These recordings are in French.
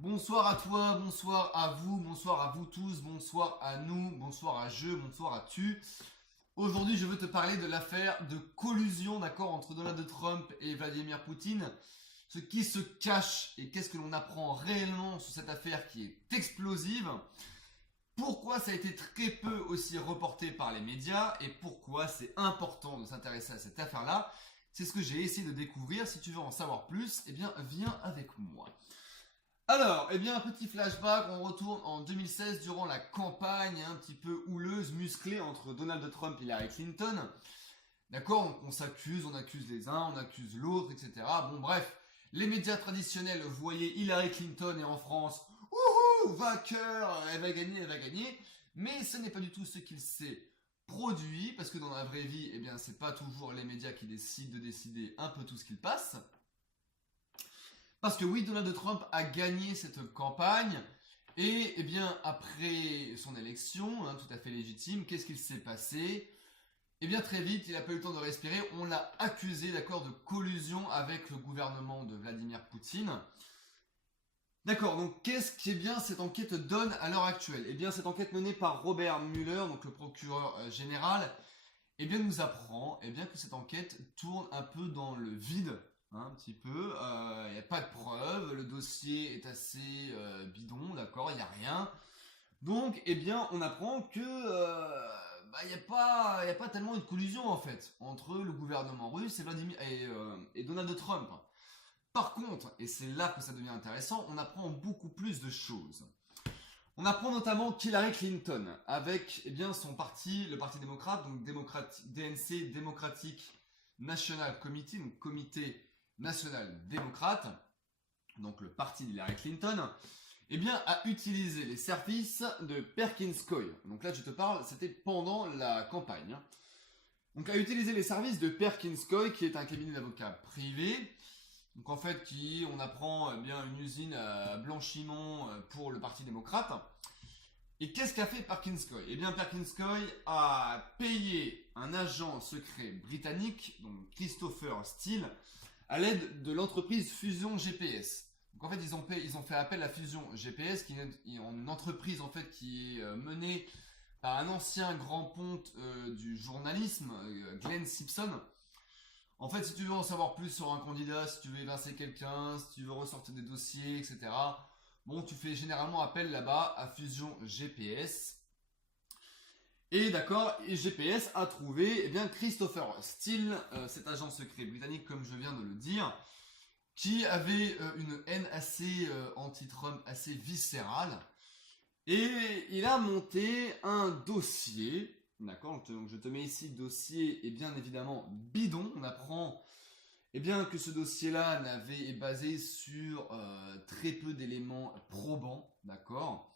Bonsoir à toi, bonsoir à vous tous, bonsoir à nous, bonsoir à je, bonsoir à tu. Aujourd'hui, je veux te parler de l'affaire de collusion, d'accord, entre Donald Trump et Vladimir Poutine. Ce qui se cache et qu'est-ce que l'on apprend réellement sur cette affaire qui est explosive. Pourquoi ça a été très peu aussi reporté par les médias et pourquoi c'est important de s'intéresser à cette affaire-là. C'est ce que j'ai essayé de découvrir. Si tu veux en savoir plus, eh bien, viens avec moi. Alors, eh bien, un petit flashback, on retourne en 2016 durant la campagne un petit peu houleuse, musclée entre Donald Trump et Hillary Clinton. D'accord, donc on s'accuse, on accuse les uns, on accuse l'autre, etc. Bon, bref, les médias traditionnels voyaient Hillary Clinton et en France, wouhou, vainqueur, elle va gagner, elle va gagner. Mais ce n'est pas du tout ce qu'il s'est produit, parce que dans la vraie vie, eh bien, c'est pas toujours les médias qui décident de décider un peu tout ce qu'il passe. Parce que oui, Donald Trump a gagné cette campagne, et eh bien après son élection, tout à fait légitime, qu'est-ce qu'il s'est passé? Eh bien très vite, il n'a pas eu le temps de respirer, on l'a accusé, d'accord, de collusion avec le gouvernement de Vladimir Poutine. D'accord, donc qu'est-ce qui bien cette enquête donne à l'heure actuelle? Eh bien cette enquête menée par Robert Mueller, donc le procureur général, eh bien nous apprend bien que cette enquête tourne un peu dans le vide, un petit peu. Il n'y a pas de preuves, le dossier est assez bidon, d'accord, il n'y a rien. Donc, eh bien, on apprend que il y a pas tellement une collusion en fait entre le gouvernement russe et Vladimir et Donald Trump. Par contre, et c'est là que ça devient intéressant, on apprend beaucoup plus de choses. On apprend notamment qu'Hillary Clinton, avec bien son parti, le Parti démocrate, donc DNC, Democratic National Committee, donc Comité national démocrate, donc le parti d'Hillary Clinton, bien a utilisé les services de Perkins Coie. Donc là, je te parle, c'était pendant la campagne. Donc a utilisé les services de Perkins Coie, qui est un cabinet d'avocats privé. Donc en fait, on apprend bien une usine à blanchiment pour le Parti démocrate. Et qu'est-ce qu'a fait Perkins Coie? Eh bien, Perkins Coie a payé un agent secret britannique, donc Christopher Steele, à l'aide de l'entreprise Fusion GPS. Donc en fait, ils ont fait appel à Fusion GPS, qui est une entreprise en fait qui est menée par un ancien grand ponte du journalisme, Glenn Simpson. En fait, si tu veux en savoir plus sur un candidat, si tu veux évincer quelqu'un, si tu veux ressortir des dossiers, etc. Bon, tu fais généralement appel là-bas à Fusion GPS. Et d'accord, et GPS a trouvé bien Christopher Steele, cet agent secret britannique, comme je viens de le dire, qui avait une haine assez anti-Trump, assez viscérale. Et il a monté un dossier, d'accord, donc je te mets ici dossier et bien évidemment bidon. On apprend bien que ce dossier-là est basé sur très peu d'éléments probants, d'accord.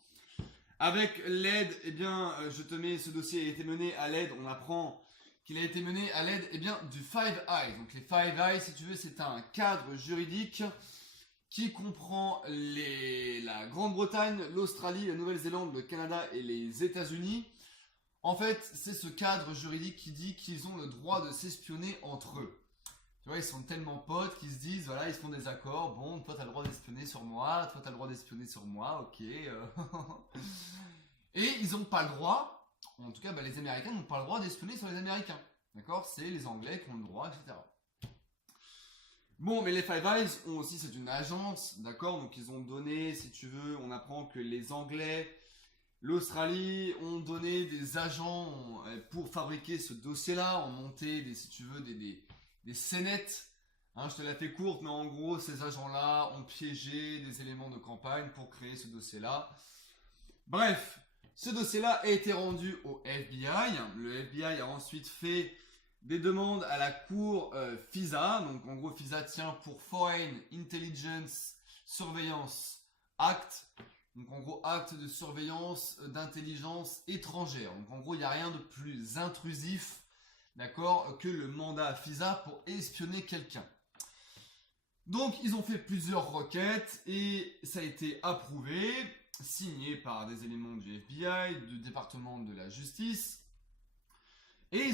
Avec l'aide, je te mets ce dossier a été mené à l'aide, on apprend qu'il a été mené à l'aide du Five Eyes. Donc les Five Eyes, si tu veux, c'est un cadre juridique qui comprend la Grande-Bretagne, l'Australie, la Nouvelle-Zélande, le Canada et les États-Unis. En fait, c'est ce cadre juridique qui dit qu'ils ont le droit de s'espionner entre eux. Tu vois, ils sont tellement potes qu'ils se disent, voilà, ils se font des accords. Bon, toi t'as le droit d'espionner sur moi, toi t'as le droit d'espionner sur moi, ok. Et ils ont pas le droit, en tout cas, les Américains n'ont pas le droit d'espionner sur les Américains. D'accord? C'est les Anglais qui ont le droit, etc. Bon, mais les Five Eyes ont aussi, c'est une agence, d'accord? Donc ils ont donné, si tu veux, on apprend que les Anglais, l'Australie ont donné des agents pour fabriquer ce dossier-là, ont monté si tu veux, des scénettes. Je te la fais courte, mais en gros, ces agents-là ont piégé des éléments de campagne pour créer ce dossier-là. Bref, ce dossier-là a été rendu au FBI. Le FBI a ensuite fait des demandes à la cour FISA. Donc en gros, FISA tient pour Foreign Intelligence Surveillance Act. Donc en gros, acte de surveillance d'intelligence étrangère. Donc en gros, il n'y a rien de plus intrusif, d'accord, que le mandat FISA pour espionner quelqu'un. Donc ils ont fait plusieurs requêtes et ça a été approuvé, signé par des éléments du FBI, du département de la justice. Et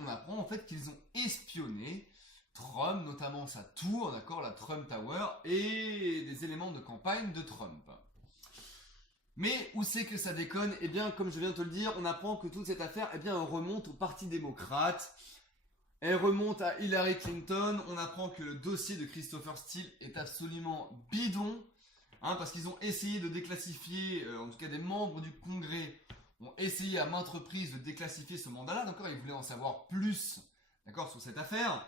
on apprend en fait qu'ils ont espionné Trump, notamment sa tour, d'accord, la Trump Tower, et des éléments de campagne de Trump. Mais où c'est que ça déconne? Eh bien, comme je viens de te le dire, on apprend que toute cette affaire, eh bien, elle remonte au Parti démocrate. Elle remonte à Hillary Clinton. On apprend que le dossier de Christopher Steele est absolument bidon. Parce qu'ils ont essayé de déclassifier, en tout cas des membres du Congrès ont essayé à maintes reprises de déclassifier ce mandat-là. D'accord, ils voulaient en savoir plus, d'accord, sur cette affaire.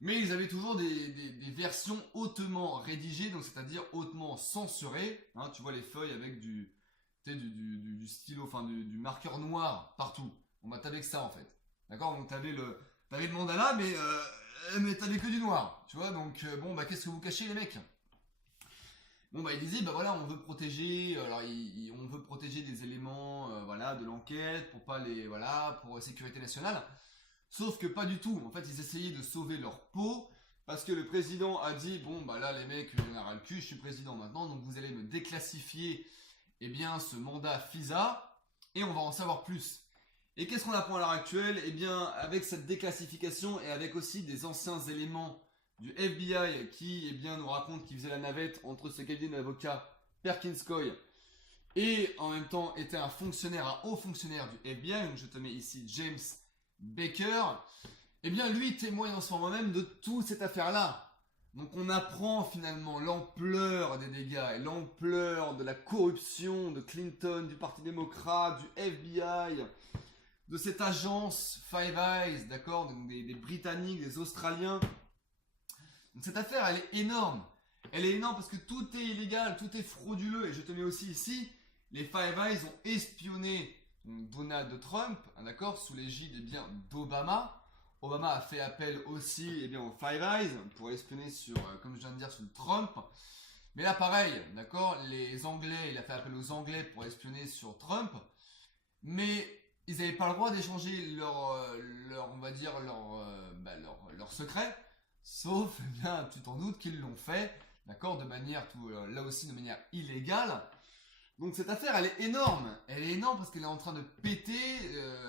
Mais ils avaient toujours des versions hautement rédigées, donc c'est-à-dire hautement censurées. Tu vois les feuilles avec du stylo, enfin du marqueur noir partout. On va t'avais que ça en fait. D'accord, donc t'avais le mandala, mais t'avais que du noir. Tu vois, donc bon, bah qu'est-ce que vous cachez les mecs? Bon bah il disait bah voilà on veut protéger on veut protéger des éléments voilà de l'enquête pour pas les voilà pour sécurité nationale. Sauf que pas du tout. En fait ils essayaient de sauver leur peau parce que le président a dit bon bah là les mecs j'en ai ras le cul, je suis président maintenant donc vous allez me déclassifier ce mandat FISA et on va en savoir plus. Et qu'est-ce qu'on apprend à l'heure actuelle? Eh bien avec cette déclassification et avec aussi des anciens éléments du FBI qui nous raconte qu'il faisait la navette entre ce cabinet d'avocat Perkins Coie et en même temps était un haut fonctionnaire du FBI, donc je te mets ici James Baker, eh bien lui témoigne en ce moment même de toute cette affaire-là. Donc on apprend finalement l'ampleur des dégâts et l'ampleur de la corruption de Clinton, du Parti démocrate, du FBI, de cette agence Five Eyes, d'accord, donc des Britanniques, des Australiens. Donc cette affaire, elle est énorme. Elle est énorme parce que tout est illégal, tout est frauduleux. Et je te mets aussi ici, les Five Eyes ont espionné Donald Trump, d'accord, sous l'égide d'Obama. Obama a fait appel aussi aux Five Eyes pour espionner sur, comme je viens de dire, sur Trump. Mais là, pareil, d'accord, les Anglais, il a fait appel aux Anglais pour espionner sur Trump. Mais ils n'avaient pas le droit d'échanger on va dire, leur secret. Sauf, tu t'en doutes qu'ils l'ont fait, d'accord, de manière, là aussi de manière illégale. Donc cette affaire, elle est énorme. Elle est énorme parce qu'elle est en train de péter,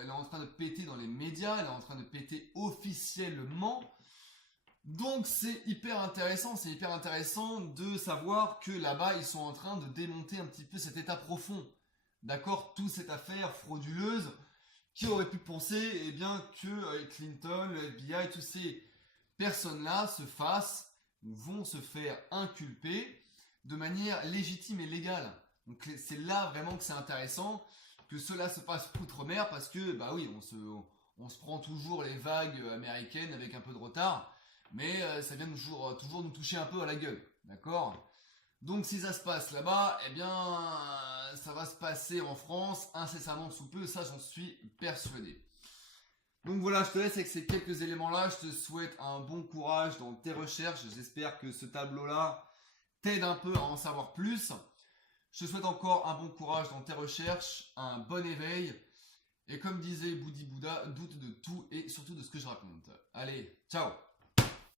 elle est en train de péter dans les médias, elle est en train de péter officiellement. Donc c'est hyper intéressant de savoir que là-bas, ils sont en train de démonter un petit peu cet état profond. D'accord, toute cette affaire frauduleuse, qui aurait pu penser, que Clinton, le FBI, tous ces personnes-là vont se faire inculper de manière légitime et légale. Donc c'est là vraiment que c'est intéressant que cela se passe outre-mer parce que bah oui on se prend toujours les vagues américaines avec un peu de retard, mais ça vient toujours nous toucher un peu à la gueule, d'accord? Donc si ça se passe là-bas, ça va se passer en France incessamment sous peu, ça j'en suis persuadé. Donc voilà, je te laisse avec ces quelques éléments-là. Je te souhaite un bon courage dans tes recherches. J'espère que ce tableau-là t'aide un peu à en savoir plus. Je te souhaite encore un bon courage dans tes recherches, un bon éveil. Et comme disait Bouddhi Bouddha, doute de tout et surtout de ce que je raconte. Allez, ciao!